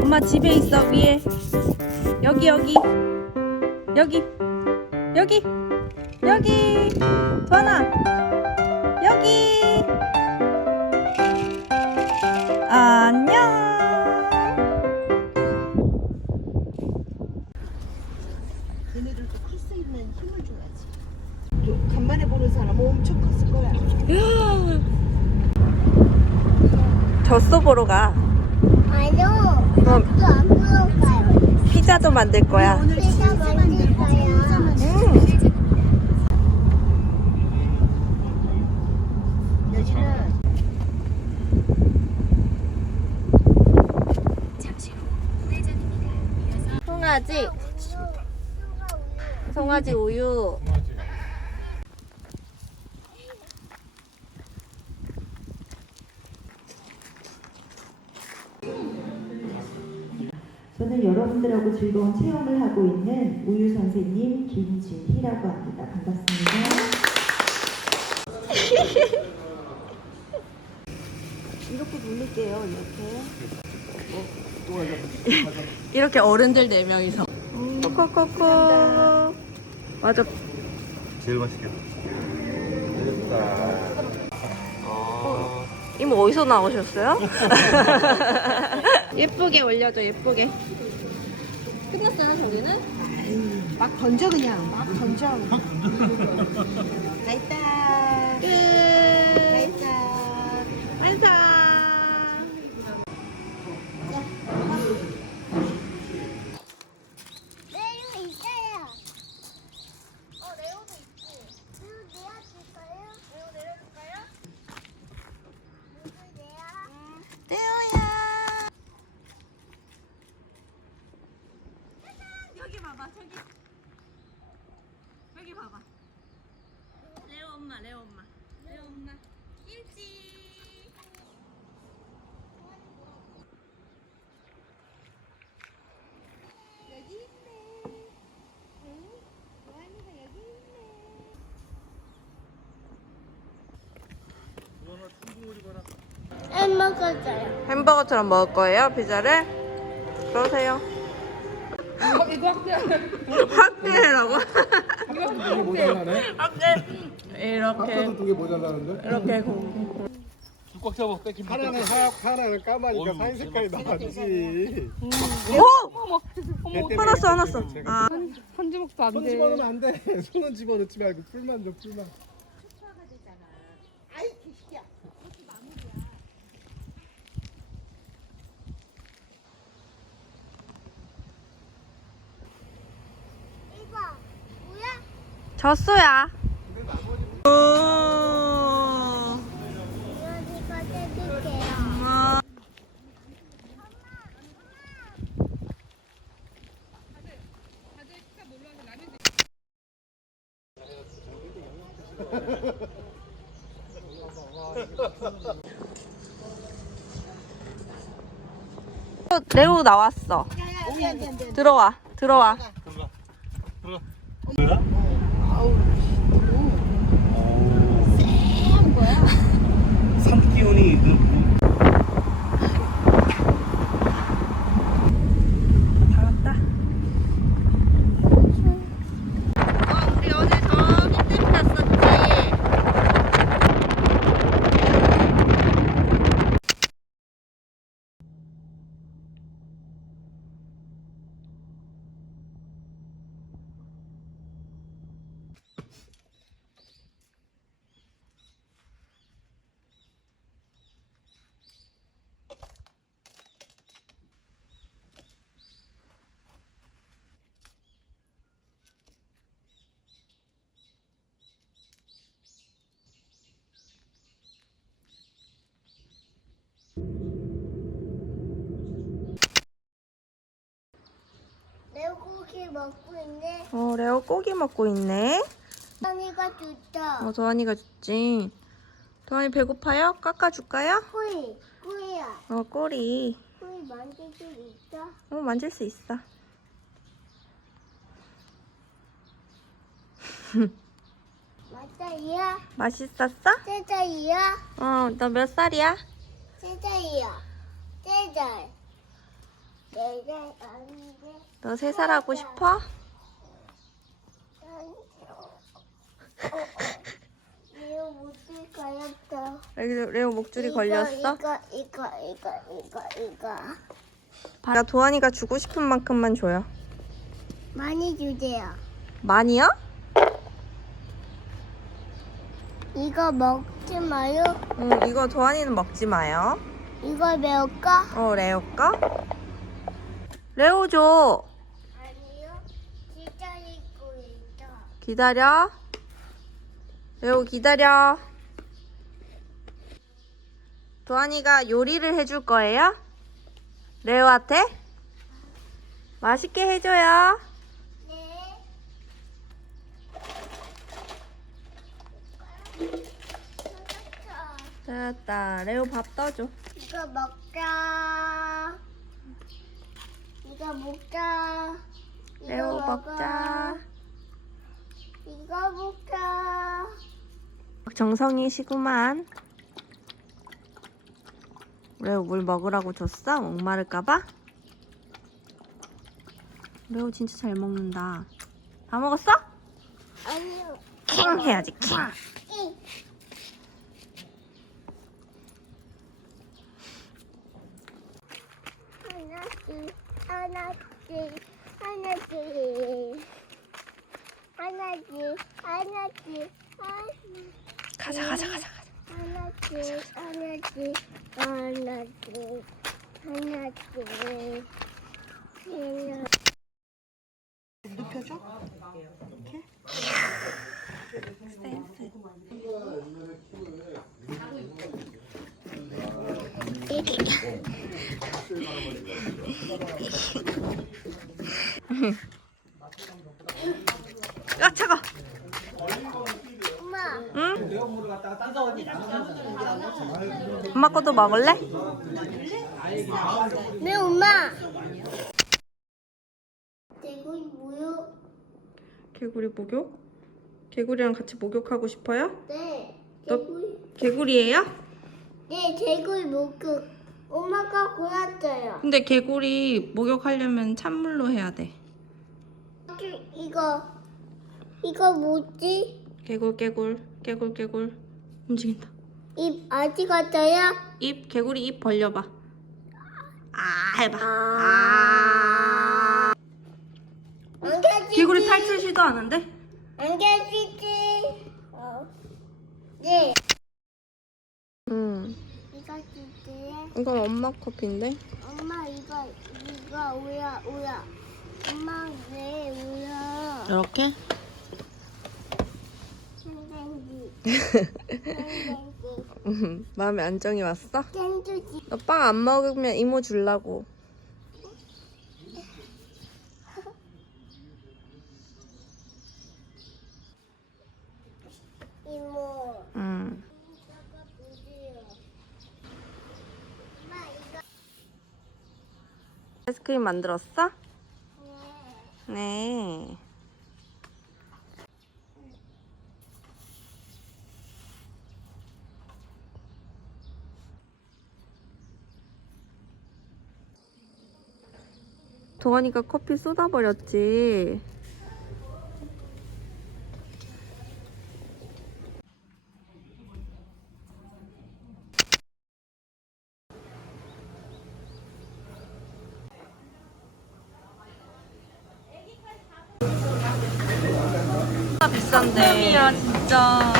엄마 집에 있어 위에. 여기 여기. 여기. 여기. 여기. 도하나 여기. 안녕. 얘네들도 클 수 있는 힘을 줘야지. 간만에 보는 사람 엄청 컸을 거야. 젖소 보러 가. 아니요 그럼 피자도 만들 거야. 만들 거야. 음. 송아지. 송아지 우유. 여러분들하고 즐거운 체험을 하고 있는 우유 선생님 김진희라고 합니다. 반갑습니다. 이렇게 돌릴게요. 이렇게. 이렇게 어른들 네 명이서. 음, 코코코. 맞아. 제일 맛있겠다. 어, 이모 어디서 나오셨어요? 예쁘게 올려줘 예쁘게 끝났어요 저기는? 음. 막 던져 그냥. 막 던져. 다 있다. 먹었어요. 햄버거처럼 먹을 거예요, 피자를? 그러세요. 어, 이거 확대해라고? 이거 모자라네? 확대. 이렇게. 두개 모자라는데? 이렇게 꽉 잡아 뺏긴 하나는 하얗고 하나는 까마니까 어휴, 사인 색깔이 나왔지 음, 오! 어머, 어머, 뭐 뭐 화났어, 화났어. 아. 한, 한 주먹도 안 돼. 집어넣으면 안돼 손은 집어넣지 말고 풀만 줘 풀만 졌어야. 오. 아. 어, 레오 나왔어. 들어와, 들어와. 들어가. 들어가. 들어가. 산기운이 그 먹고 있네. 어, 레오 고기 먹고 있네. 도환이가 줬어. 어, 도안이가 줬지. 도안이 배고파요? 깎아줄까요? 꼬리, 꼬리야. 어, 꼬리. 꼬리 만질 수 있어? 어, 만질 수 있어. 맛있어? 맛있었어? 세자이요? 어, 너 몇 살이야? 세자이요. 세자. 내가 아닌데 너세 살 하고 싶어? 이거 못쓸 거였어. 레오, 레오 목줄이 걸렸어? 이거 이거 이거 이거 이거. 바 도환이가 주고 싶은 만큼만 줘요. 많이 주세요. 많이요? 이거 먹지 마요. 응, 이거 도환이는 먹지 마요. 이거 매울까? 어, 레오 거? 레오 줘. 아니요. 기다리고 있어. 기다려. 레오 기다려. 도환이가 요리를 해줄 거예요? 레오한테? 맛있게 해줘요. 네. 됐다. 레오 밥 떠줘. 이거 먹자. 이거 먹자. 이거 레오. 먹자. 이거 먹자. 정성이시구만. 레오 물 먹으라고 줬어? 목마를까봐? 레오 진짜 잘 먹는다. 다 먹었어? 아니요. 킹 해야지, 킹. 이. 하나씩, 하나씩, 하나씩. 하나씩, 하나씩, 하나씩. 가자, 가자, 가자, 가자. 하나씩, 하나씩, 하나씩, 하나씩. 하나. 눕혀줘. 이렇게. 아, 차가. 엄마, 응? 엄마 것도 먹을래? 네 엄마. 대구 뭐요? 개구리 목욕? 개구리랑 같이 목욕하고 싶어요? 네. 너- 대구. 개구리예요? 네, 대구 목욕. 엄마가 보였어요. 근데 개구리 목욕하려면 찬물로 해야 돼. 이거 이거 뭐지? 개굴 개굴 개굴 개굴 움직인다. 입 아직 왔어요? 입 개구리 입 벌려봐. 아 해봐. 아. 안? 개구리 탈출 시도 하는데? 안 계시지? 어. 네. 주세요. 이건 엄마 커피인데. 엄마 이거 이거 우야 우야. 엄마 왜 우야? 이렇게? 선생님. 마음에 안정이 왔어? 너 빵 안 먹으면 이모 줄라고. 이모. 응. 이거 보세요. 엄마 이거. 아이스크림 만들었어? 네. 네. 도원이가 커피 쏟아버렸지. 비싼데. 야 진짜.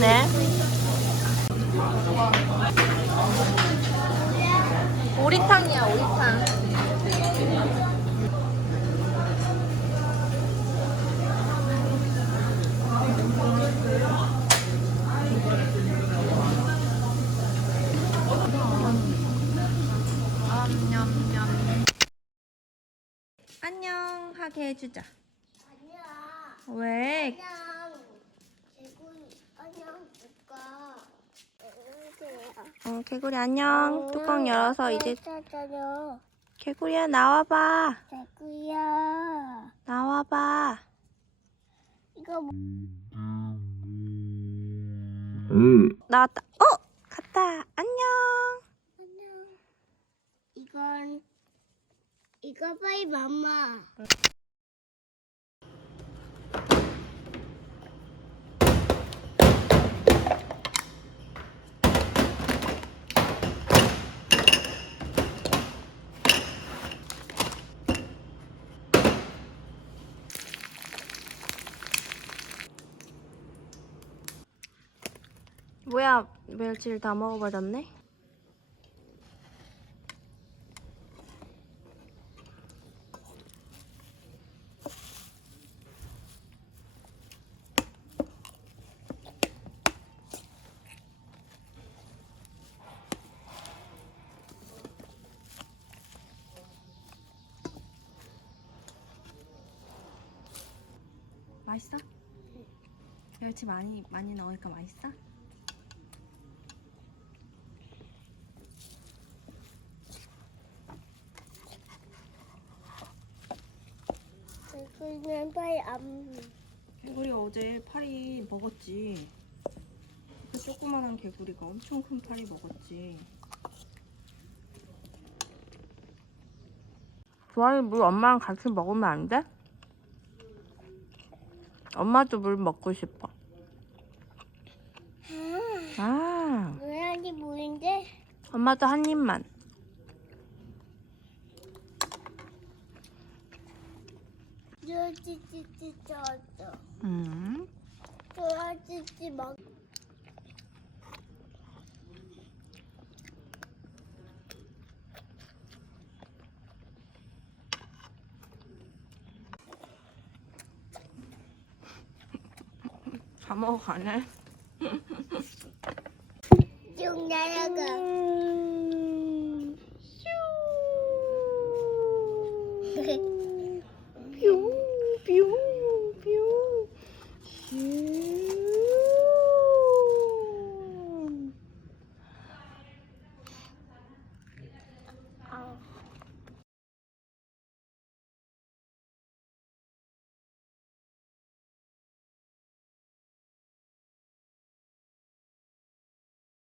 네. 오리탕이야 오리탕. 냠냠. 안녕 하게 해주자. 아니야. 왜? 안녕. 대구 안녕? 안녕하세요. 어, 개구리 안녕. 뚜껑 열어서 이제 찾아요. 개구리야 나와봐. 대구야. 나와봐. 이거 뭐- 나왔다. 어 갔다. 안녕. 안녕. 이건 이거 빨리 맘마. 뭐야 멸치를 다 먹어버렸네. 맛있어? 멸치 많이 많이 넣으니까 맛있어? 이거는 빨리 안. 개구리 어제 파리 먹었지. 그 조그만한 개구리가 엄청 큰 파리 먹었지. 주아이 물 엄마랑 같이 먹으면 안 돼? 엄마도 물 먹고 싶어. 아, 노란이 뭐인데? 엄마도 한 입만. 쪄져. 음. 먹. 다 먹어가네. 쭉 날아가.